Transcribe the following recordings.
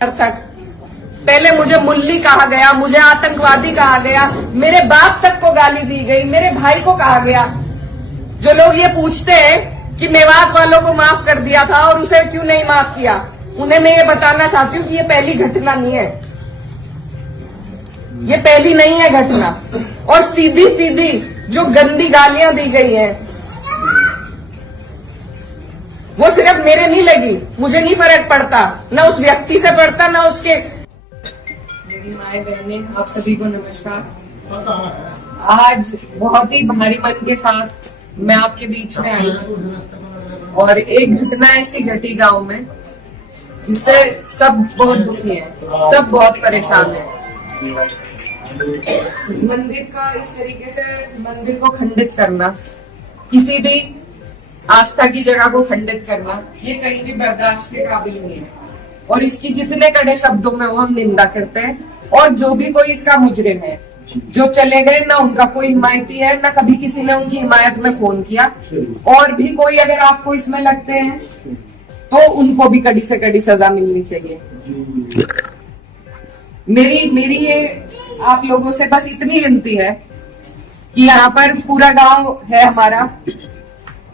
तक पहले मुझे मुल्ली कहा गया, मुझे आतंकवादी कहा गया, मेरे बाप तक को गाली दी गई, मेरे भाई को कहा गया। जो लोग ये पूछते हैं कि मेवात वालों को माफ कर दिया था और उसे क्यों नहीं माफ किया, उन्हें मैं ये बताना चाहती हूँ कि ये पहली घटना नहीं है, ये पहली नहीं है घटना। और सीधी सीधी जो गंदी गालियां दी गई हैं वो सिर्फ मेरे नहीं लगी, मुझे नहीं फर्क पड़ता, ना उस व्यक्ति से पड़ता ना उसके। मेरी माए बहने, आप सभी को नमस्कार। आज बहुत ही भारी मन के साथ मैं आपके बीच में आई और एक घटना ऐसी घटी गांव में जिससे सब बहुत दुखी है, सब बहुत परेशान है। मंदिर का इस तरीके से मंदिर को खंडित करना, किसी भी आस्था की जगह को खंडित करना, ये कहीं भी बर्दाश्त के काबिल नहीं है और इसकी जितने कड़े शब्दों में वो हम निंदा करते हैं। और जो भी कोई इसका मुजरिम है, जो चले गए, ना उनका कोई हिमायती है, ना कभी किसी ने उनकी हिमायत में फोन किया। और भी कोई अगर आपको इसमें लगते हैं तो उनको भी कड़ी से कड़ी सजा मिलनी चाहिए। मेरी ये आप लोगों से बस इतनी विनती है कि यहाँ पर पूरा गांव है हमारा,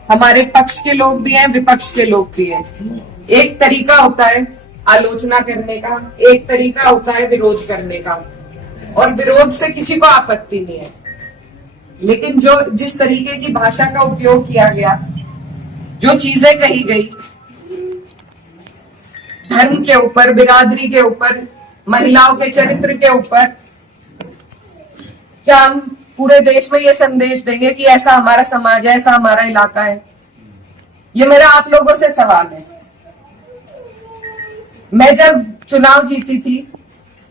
हमारे पक्ष के लोग भी हैं, विपक्ष के लोग भी हैं। एक तरीका होता है आलोचना करने का, एक तरीका होता है विरोध करने का, और विरोध से किसी को आपत्ति नहीं है। लेकिन जो जिस तरीके की भाषा का उपयोग किया गया, जो चीजें कही गई धर्म के ऊपर, बिरादरी के ऊपर, महिलाओं के चरित्र के ऊपर, क्या हम पूरे देश में ये संदेश देंगे कि ऐसा हमारा समाज है, ऐसा हमारा इलाका है? ये मेरा आप लोगों से सवाल है। मैं जब चुनाव जीती थी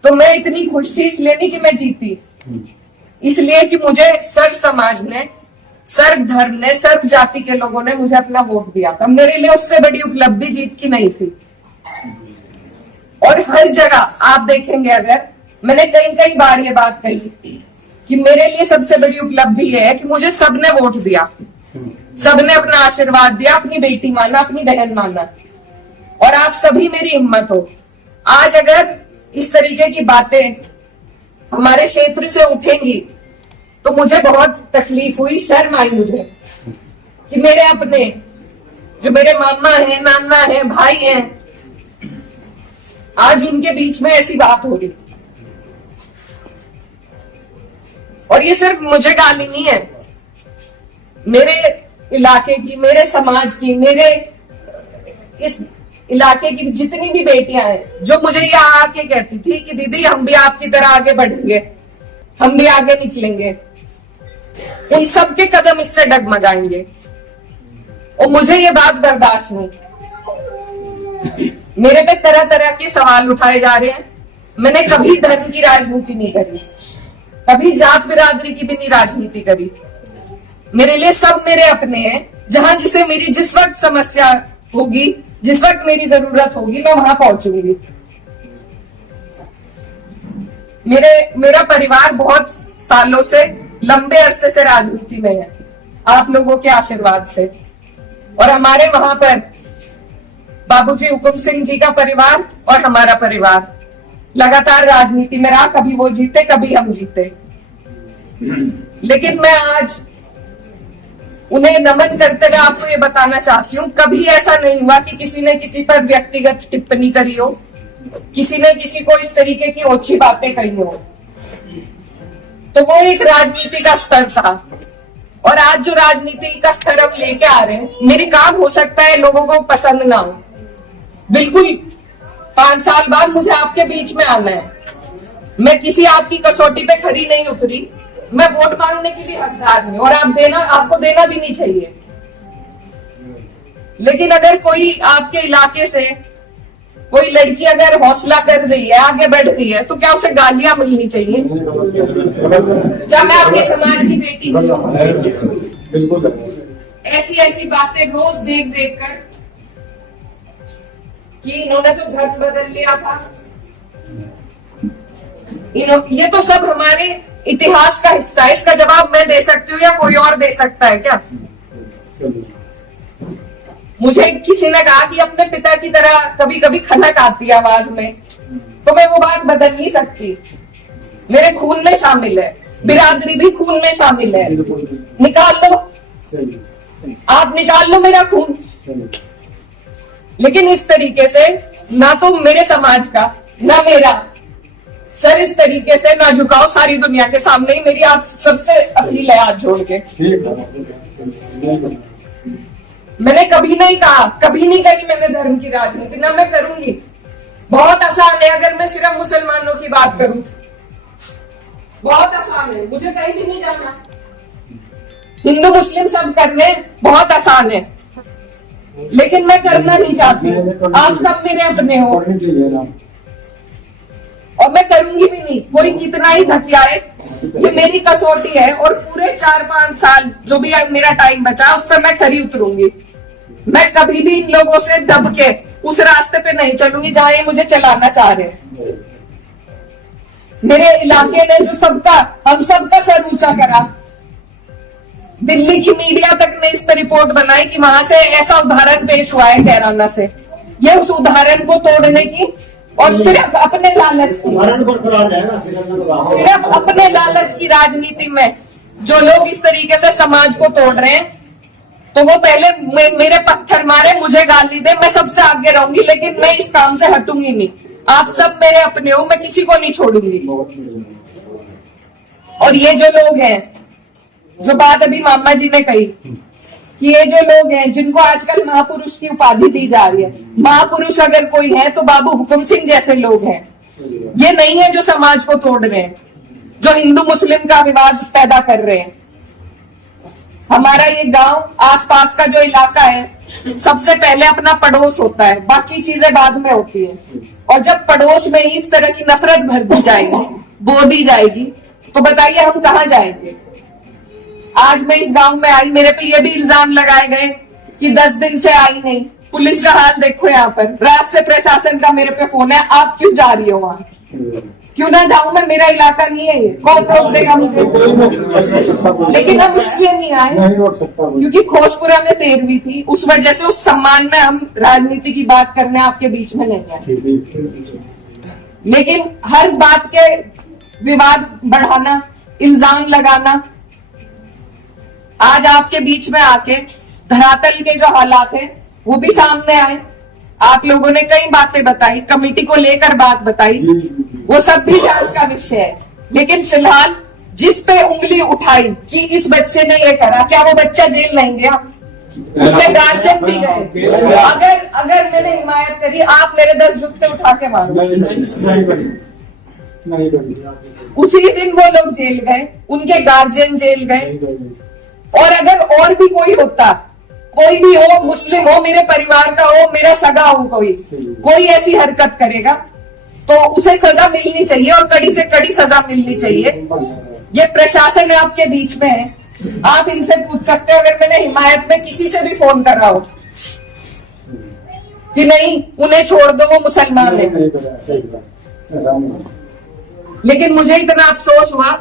तो मैं इतनी खुश थी, इसलिए नहीं कि मैं जीती, इसलिए कि मुझे सर्व समाज ने, सर्व धर्म ने, सर्व जाति के लोगों ने मुझे अपना वोट दिया था। मेरे लिए उससे बड़ी उपलब्धि जीत की नहीं थी। और हर जगह आप देखेंगे, अगर मैंने कई कई बार ये बात कही कि मेरे लिए सबसे बड़ी उपलब्धि यह है कि मुझे सबने वोट दिया, सबने अपना आशीर्वाद दिया, अपनी बेटी माना, अपनी बहन माना, और आप सभी मेरी हिम्मत हो। आज अगर इस तरीके की बातें हमारे क्षेत्र से उठेंगी तो मुझे बहुत तकलीफ हुई, शर्म आई मुझे कि मेरे अपने, जो मेरे मामा हैं, नाना हैं, भाई हैं, आज उनके बीच में ऐसी बात हो रही। और ये सिर्फ मुझे गाली नहीं है, मेरे इलाके की, मेरे समाज की, मेरे इस इलाके की जितनी भी बेटियां हैं, जो मुझे ये आके कहती थी कि दीदी हम भी आपकी तरह आगे बढ़ेंगे, हम भी आगे निकलेंगे, उन सबके कदम इससे डगमगाएंगे। और मुझे ये बात बर्दाश्त नहीं। मेरे पे तरह तरह के सवाल उठाए जा रहे हैं। मैंने कभी धर्म की राजनीति नहीं करी, कभी जात बिरादरी की भी नहीं राजनीति करी। मेरे लिए सब मेरे अपने हैं। जहां जिसे मेरी जिस वक्त समस्या होगी, जिस वक्त मेरी जरूरत होगी, मैं वहां पहुंचूंगी। मेरा परिवार बहुत सालों से, लंबे अरसे से राजनीति में है, आप लोगों के आशीर्वाद से। और हमारे वहां पर बाबूजी हुकुम सिंह जी का परिवार और हमारा परिवार लगातार राजनीति में रहा। कभी वो जीते, कभी हम जीते। लेकिन मैं आज उन्हें नमन करते हुए आपको ये बताना चाहती हूँ, कभी ऐसा नहीं हुआ कि किसी ने किसी पर व्यक्तिगत टिप्पणी करी हो, किसी ने किसी को इस तरीके की ओछी बातें कही हो। तो वो एक राजनीति का स्तर था। और आज जो राजनीति का स्तर हम लेके आ रहे हैं, मेरे काम हो सकता है लोगों को पसंद ना हो, बिल्कुल 5 साल बाद मुझे आपके बीच में आना है। मैं किसी आपकी कसौटी पे खरी नहीं उतरी, मैं वोट मांगने की भी हकदार हूं और आपको देना भी नहीं चाहिए। लेकिन अगर कोई आपके इलाके से कोई लड़की अगर हौसला कर रही है, आगे बढ़ रही है, तो क्या उसे गालियां मिलनी चाहिए? क्या मैं अपने समाज की बेटी नहीं हूं? ऐसी ऐसी बातें रोज देख देख कर कि इन्होंने तो धर्म बदल लिया था, ये तो सब हमारे इतिहास का हिस्सा है। इसका जवाब मैं दे सकती हूँ या कोई और दे सकता है क्या? मुझे किसी ने कहा कि अपने पिता की तरह कभी कभी खनक आती है आवाज में, तो मैं वो बात बदल नहीं सकती। मेरे खून में शामिल है, बिरादरी भी खून में शामिल है। निकाल लो, आप निकाल लो मेरा खून। लेकिन इस तरीके से ना तो मेरे समाज का ना मेरा सर इस तरीके से ना झुकाओ सारी दुनिया के सामने ही। मेरी आप सबसे अपील है हाथ जोड़ के। मैंने कभी नहीं कहा, कभी नहीं करी मैंने धर्म की राजनीति, ना मैं करूंगी। बहुत आसान है अगर मैं सिर्फ मुसलमानों की बात करूं, बहुत आसान है, मुझे कहीं भी नहीं जाना। हिंदू मुस्लिम सब करने बहुत आसान है, लेकिन मैं करना नहीं चाहती। आप सब मेरे अपने हो और मैं करूंगी भी नहीं। कोई कितना ही धकियाए, ये मेरी कसौटी है। और पूरे 4-5 साल जो भी मेरा टाइम बचा उस पर मैं खरी उतरूंगी। मैं कभी भी इन लोगों से दब के उस रास्ते पे नहीं चलूंगी जहां ये मुझे चलाना चाह रहे हैं। मेरे इलाके ने जो हम सबका सर ऊंचा करा, दिल्ली की मीडिया तक ने इस पर रिपोर्ट बनाई कि वहां से ऐसा उदाहरण पेश हुआ है कैराना से। ये उस उदाहरण को तोड़ने की और सिर्फ अपने लालच की, सिर्फ अपने लालच की राजनीति में जो लोग इस तरीके से समाज को तोड़ रहे हैं, तो वो पहले मेरे पत्थर मारे, मुझे गाली दे, मैं सबसे आगे रहूंगी, लेकिन मैं इस काम से हटूंगी नहीं। आप सब मेरे अपने हो, मैं किसी को नहीं छोड़ूंगी। और ये जो लोग हैं, जो बात अभी मामा जी ने कही कि ये जो लोग हैं जिनको आजकल महापुरुष की उपाधि दी जा रही है, महापुरुष अगर कोई है तो बाबू हुकुम सिंह जैसे लोग हैं। ये नहीं है जो समाज को तोड़ रहे हैं, जो हिंदू मुस्लिम का विवाद पैदा कर रहे हैं। हमारा ये गांव, आसपास का जो इलाका है, सबसे पहले अपना पड़ोस होता है, बाकी चीजें बाद में होती है। और जब पड़ोस में ही इस तरह की नफरत भर दी जाएगी, बो दी जाएगी, तो बताइए हम कहाँ जाएंगे। आज मैं इस गांव में आई, मेरे पे ये भी इल्जाम लगाए गए कि 10 दिन से आई नहीं। पुलिस का हाल देखो यहाँ पर, रात से प्रशासन का मेरे पे फोन है, आप क्यों जा रही हो वहां। क्यों ना जाऊं मैं, मेरा इलाका नहीं है ये, कौन रोक देगा मुझे। लेकिन हम इसलिए नहीं आए क्योंकि खोजपुरा में 13वीं थी, उस वजह से उस सम्मान में हम राजनीति की बात करने आपके बीच में नहीं आए। लेकिन हर बात के विवाद बढ़ाना, इल्जाम लगाना, आज आपके बीच में आके धरातल के जो हालात है वो भी सामने आए। आप लोगों ने कई बातें बताई, कमेटी को लेकर बात बताई, वो सब भी जांच का विषय है। लेकिन फिलहाल जिस पे उंगली उठाई कि इस बच्चे ने ये करा, क्या वो बच्चा जेल नहीं गया? उसके गार्जियन भी गए। अगर मैंने हिमायत करी, आप मेरे 10 जुत्ते उठा के मारो। उसी दिन वो लोग जेल गए, उनके गार्जियन जेल गए। और अगर और भी कोई होता, कोई भी हो, मुस्लिम हो, मेरे परिवार का हो, मेरा सगा हो, कोई ऐसी हरकत करेगा तो उसे सजा मिलनी चाहिए और कड़ी से कड़ी सजा मिलनी चाहिए। ये प्रशासन आपके बीच में है, आप इनसे पूछ सकते हो। अगर मैंने हिमायत में किसी से भी फोन करा हो कि नहीं उन्हें छोड़ दो, वो मुसलमान है, लेकिन मुझे इतना अफसोस हुआ